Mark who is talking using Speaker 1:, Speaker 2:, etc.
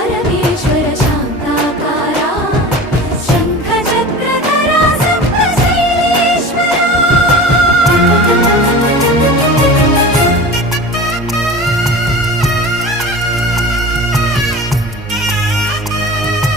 Speaker 1: Para mí.